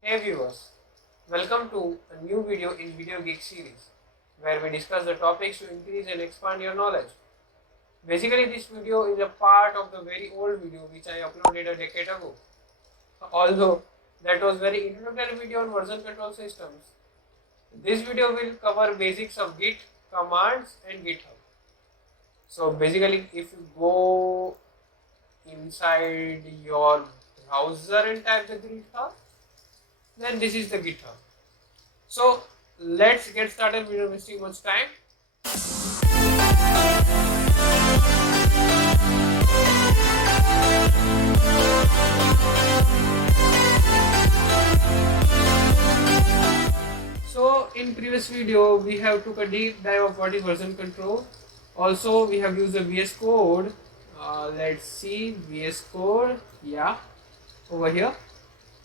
Hey viewers, welcome to a new video in Video Geeks series where we discuss the topics to increase and expand your knowledge. Basically, this video is a part of the very old video which I uploaded a decade ago. Although that was very introductory video on version control systems. This video will cover basics of Git, commands and GitHub. So basically, if you go inside your browser and type the GitHub, then this is the GitHub. So let's get started without wasting much time. So in previous video we have took a deep dive of what is version control. Also we have used the VS Code. Let's see VS Code. Yeah, over here.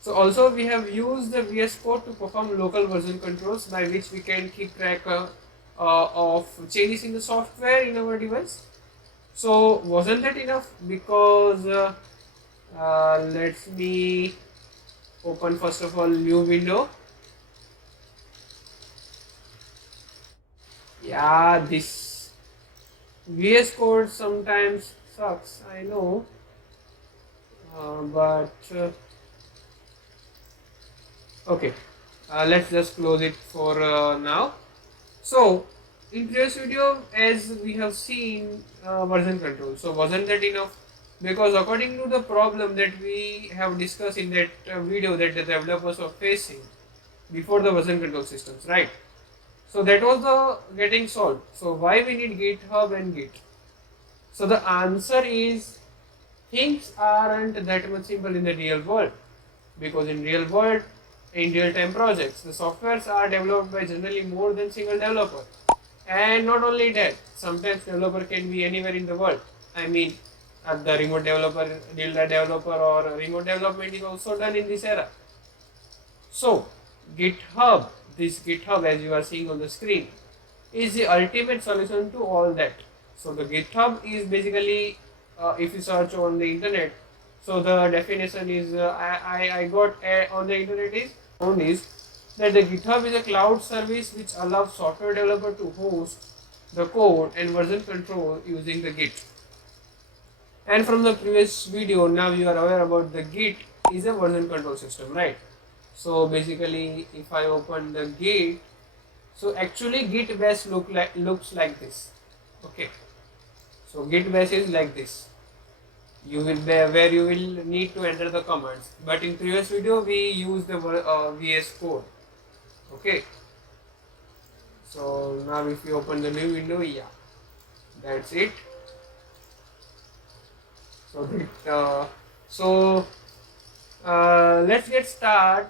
So also we have used the VS Code to perform local version controls by which we can keep track of changes in the software in our device. So wasn't that enough? Because let me open first of all new window. Yeah, this VS Code sometimes sucks, I know, but okay, let's just close it for now. So in previous video, as we have seen version control, so wasn't that enough? Because according to the problem that we have discussed in that video that the developers were facing before the version control systems, right? So that was the getting solved. So why we need GitHub and Git? So the answer is things aren't that much simple in the real world, because in real world, in real-time projects, the softwares are developed by generally more than single developer. And not only that, sometimes developer can be anywhere in the world. I mean, the remote developer or remote development is also done in this era. So GitHub, this GitHub as you are seeing on the screen, is the ultimate solution to all that. So the GitHub is basically, if you search on the internet, so the definition is I got on the internet is that the GitHub is a cloud service which allows software developer to host the code and version control using the Git. And from the previous video, now you are aware about the Git is a version control system, right? So basically, if I open the Git, so actually Git bash looks like this. Okay, so Git bash is like this. You will where you will need to enter the commands. But in previous video we used the VS Code. Okay. So now if you open the new window, yeah, that's it. So let's get started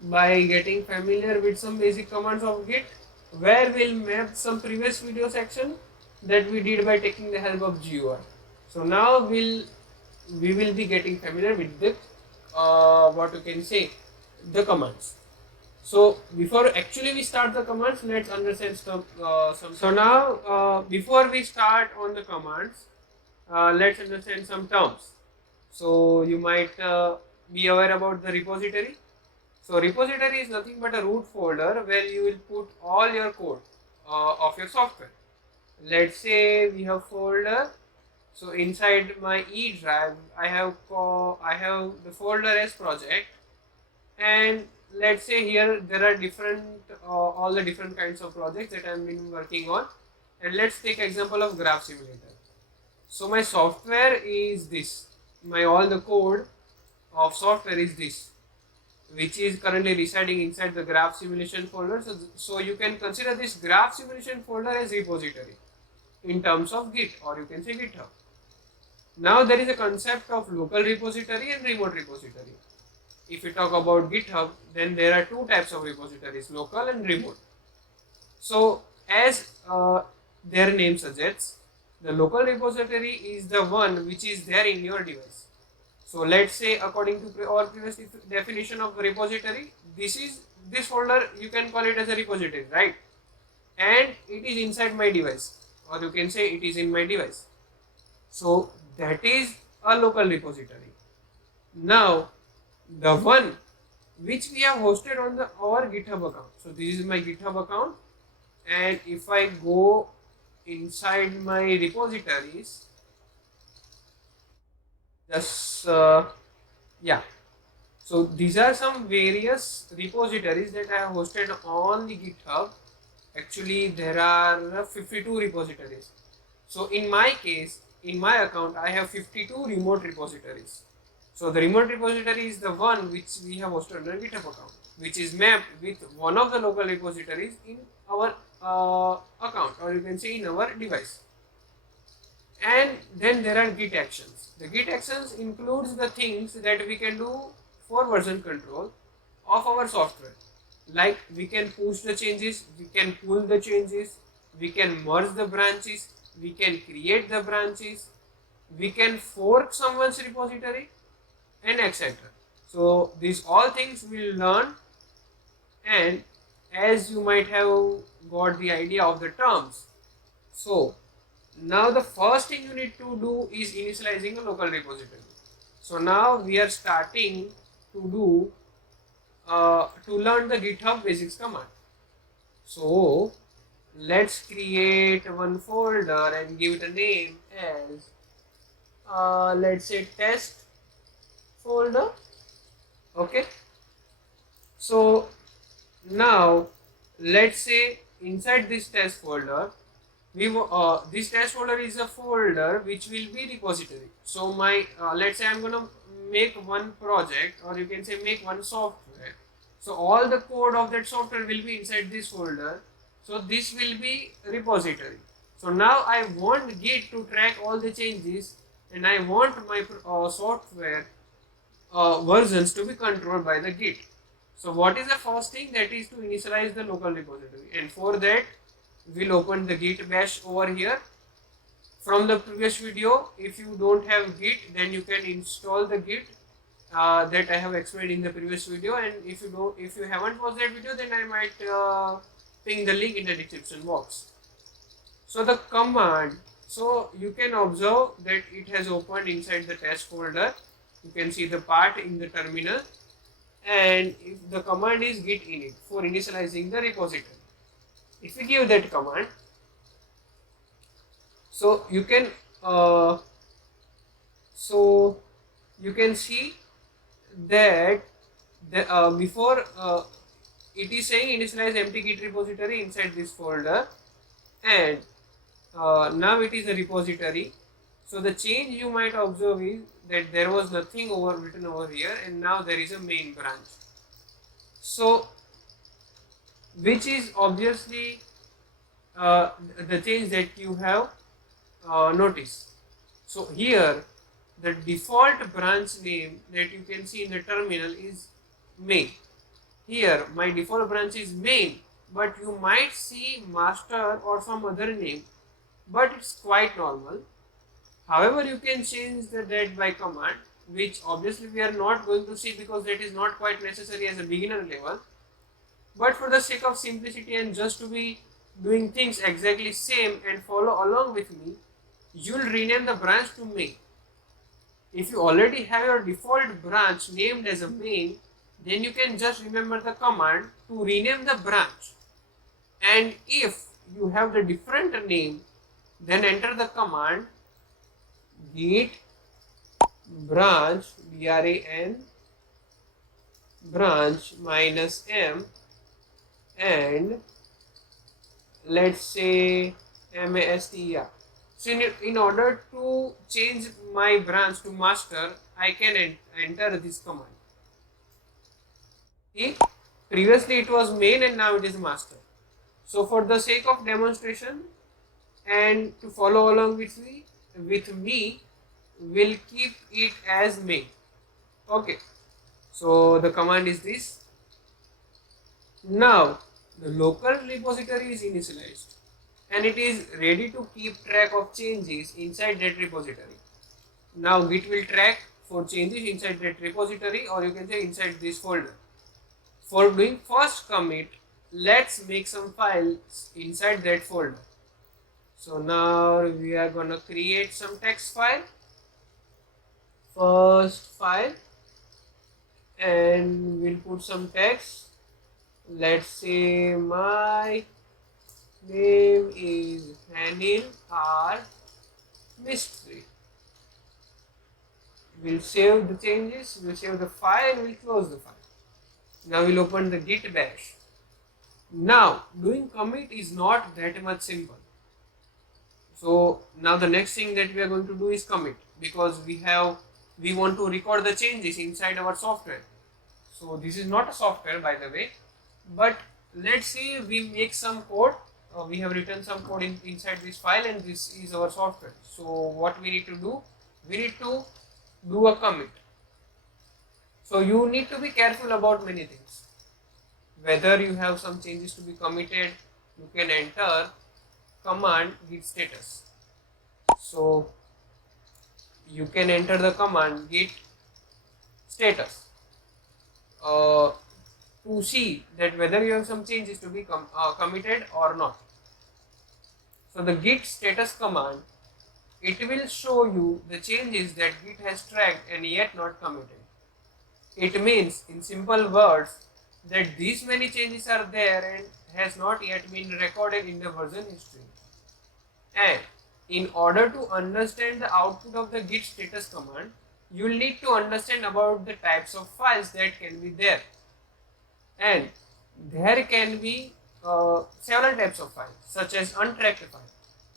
by getting familiar with some basic commands of Git, where we'll map some previous video section that we did by taking the help of GUI. So now we will be getting familiar with the what you can say, the commands. So before actually we start the commands, let's understand some. So now before we start on the commands, let's understand some terms. So you might be aware about the repository. So repository is nothing but a root folder where you will put all your code of your software. Let's say we have folder. So inside my E drive, I have the folder as project, and let's say here there are different all the different kinds of projects that I've been working on. And let's take example of graph simulator. So my software is this. All the code of software is this, which is currently residing inside the graph simulation folder. So you can consider this graph simulation folder as repository in terms of Git, or you can say GitHub. Now there is a concept of local repository and remote repository. If we talk about GitHub, then there are two types of repositories, local and remote. So as their name suggests, the local repository is the one which is there in your device. So let's say according to our previous definition of repository, this folder, you can call it as a repository, right? And it is inside my device, or you can say it is in my device. So that is a local repository. Now the one which we have hosted on our GitHub account. So this is my GitHub account, and if I go inside my repositories, just yeah. So these are some various repositories that I have hosted on the GitHub. Actually, there are 52 repositories. So in my case, in my account, I have 52 remote repositories. So the remote repository is the one which we have hosted on our GitHub account, which is mapped with one of the local repositories in our account, or you can say in our device. And then there are Git actions. The Git actions includes the things that we can do for version control of our software. Like we can push the changes, we can pull the changes, we can merge the branches, we can create the branches, we can fork someone's repository, and etc. So these all things we'll learn, and as you might have got the idea of the terms. So now the first thing you need to do is initializing a local repository. So now we are starting to do to learn the GitHub basics command. So let's create one folder and give it a name as let's say test folder. Okay. So now let's say inside this test folder, this test folder is a folder which will be repository. So my let's say I'm gonna make one project, or you can say make one software. So all the code of that software will be inside this folder. So this will be repository. So now I want Git to track all the changes, and I want my software versions to be controlled by the Git. So what is the first thing? That is to initialize the local repository, and for that we'll open the Git bash over here. From the previous video, if you don't have Git, then you can install the Git that I have explained in the previous video, and if you haven't watched that video, then I might ping the link in the description box. So the command, so you can observe that it has opened inside the test folder. You can see the part in the terminal, and if the command is git init for initializing the repository. If we give that command, so you can see that before it is saying initialize empty git repository inside this folder, and now it is a repository. So the change you might observe is that there was nothing written over here, and now there is a main branch. So which is obviously the change that you have noticed. So here the default branch name that you can see in the terminal is main. Here my default branch is main, but you might see master or some other name, but it's quite normal. However, you can change that by command, which obviously we are not going to see because that is not quite necessary as a beginner level. But for the sake of simplicity and just to be doing things exactly same and follow along with me, you'll rename the branch to main. If you already have your default branch named as a main, then you can just remember the command to rename the branch. And if you have the different name, then enter the command git branch branch -m, and let's say master. So in order to change my branch to master, I can enter this command. See, previously it was main and now it is master. So for the sake of demonstration and to follow along with me, will keep it as main. Okay, so the command is this. Now the local repository is initialized and it is ready to keep track of changes inside that repository. Now Git will track for changes inside that repository, or you can say inside this folder. For doing first commit, let's make some files inside that folder. So now we are gonna create some text file. First file, and we'll put some text. Let's say my name is Hanil R Mystery. We'll save the changes, we'll save the file, we'll close the file. Now we'll open the git bash. Now doing commit is not that much simple. So now the next thing that we are going to do is commit, because we want to record the changes inside our software. So this is not a software, by the way, but let's say we make some code. We have written some code inside this file, and this is our software. So what we need to do? We need to do a commit. So you need to be careful about many things. Whether you have some changes to be committed, you can enter command git status. So you can enter the command git status to see that whether you have some changes to be committed or not. So the git status command, it will show you the changes that git has tracked and yet not committed. It means, in simple words, that these many changes are there and has not yet been recorded in the version history. And in order to understand the output of the git status command, you will need to understand about the types of files that can be there. And there can be several types of files, such as untracked file.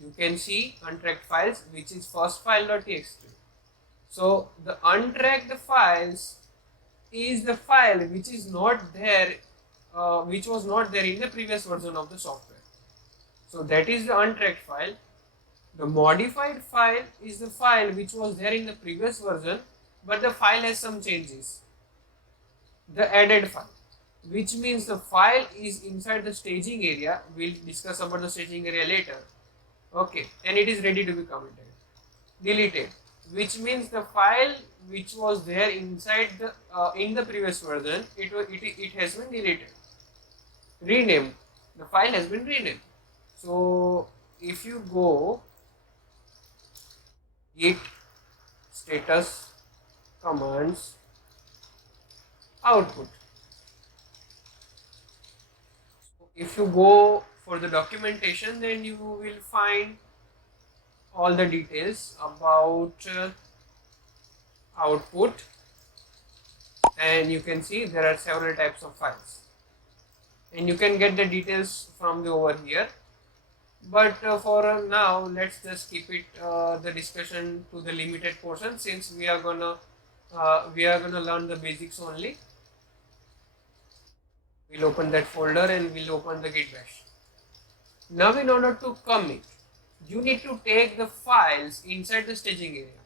You can see untracked files, which is first file.txt. So the untracked files is the file which is not there, which was not there in the previous version of the software. So that is the untracked file. The modified file is the file which was there in the previous version, but the file has some changes. The added file, which means the file is inside the staging area. We'll discuss about the staging area later. Okay, and it is ready to be committed. Deleted, which means the file which was there inside the in the previous version, it has been deleted. Renamed, the file has been renamed. So if you go git status commands output, if you go for the documentation, then you will find all the details about output, and you can see there are several types of files, and you can get the details from the over here. But for now, let's just keep it the discussion to the limited portion, since we are gonna learn the basics only. We'll open that folder and we'll open the git bash. Now in order to commit, you need to take the files inside the staging area,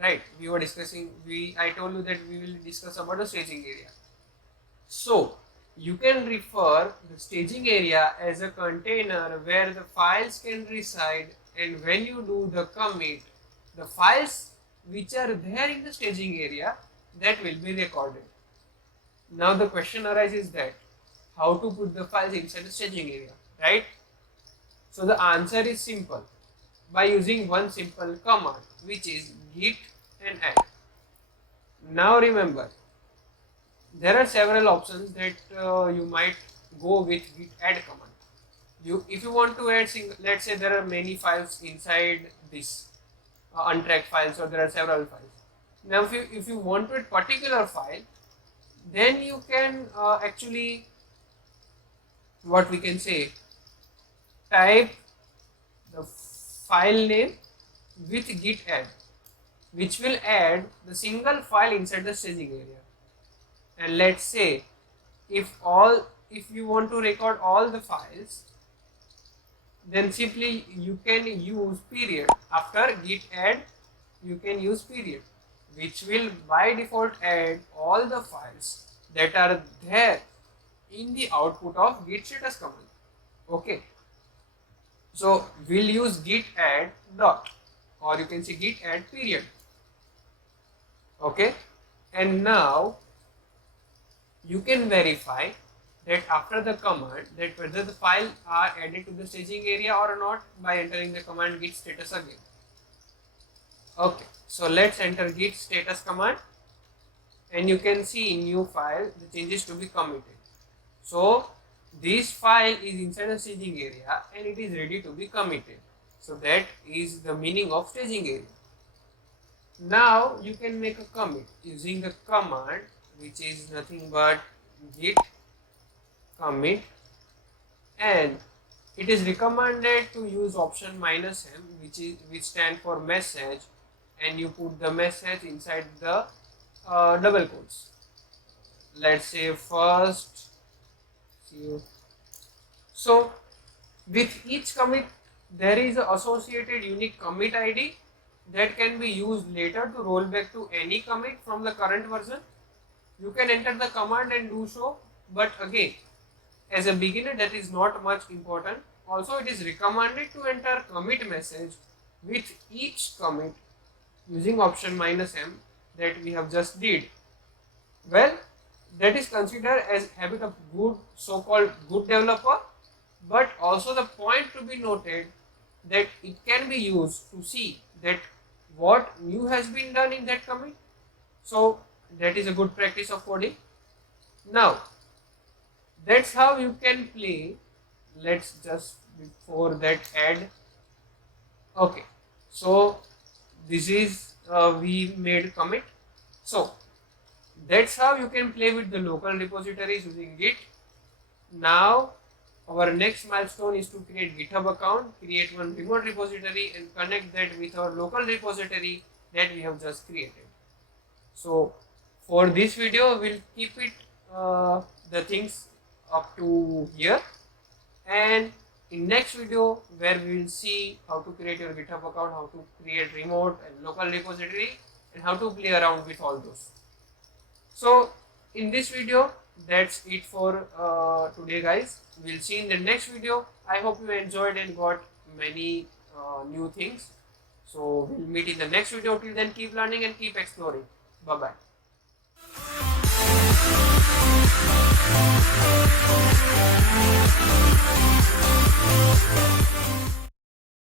right? We were discussing, I told you that we will discuss about the staging area. So you can refer the staging area as a container where the files can reside, and when you do the commit, the files which are there in the staging area, that will be recorded. Now the question arises that how to put the files inside the staging area, right? So the answer is simple, by using one simple command, which is git and add. Now remember, there are several options that you might go with git add command. If you want to add, let's say there are many files inside this untracked files, or there are several files. Now if you want to add particular file, then you can actually, what we can say, type the file name with git add, which will add the single file inside the staging area. And let's say if you want to record all the files, then simply you can use period. After git add, you can use period, which will by default add all the files that are there in the output of git status command. Okay, so we'll use git add dot, or you can say git add period. Okay, and now you can verify that after the command, that whether the file are added to the staging area or not, by entering the command git status again. Okay, so let's enter git status command. and you can see in new file the changes to be committed. So this file is inside the staging area and it is ready to be committed. So that is the meaning of staging area. Now you can make a commit using the command which is nothing but git commit, and it is recommended to use option -m which stand for message, and you put the message inside the double quotes. Let's say first. So with each commit there is an associated unique commit ID that can be used later to roll back to any commit from the current version. You can enter the command and do so, but again, as a beginner that is not much important. Also, it is recommended to enter commit message with each commit using option -m that we have just did. Well, that is considered as habit of good, so-called good developer, but also the point to be noted that it can be used to see that what new has been done in that commit. So that is a good practice of coding. Now that's how you can play. Let's just before that add. Okay, so this is we made commit. So that's how you can play with the local repositories using Git. Now our next milestone is to create GitHub account, create one remote repository and connect that with our local repository that we have just created. So for this video we'll keep it the things up to here, and in next video where we will see how to create your GitHub account, how to create remote and local repository, and how to play around with all those. So in this video that's it for today guys. We'll see in the next video. I hope you enjoyed and got many new things. So we'll meet in the next video. Till then, keep learning and keep exploring. Bye bye.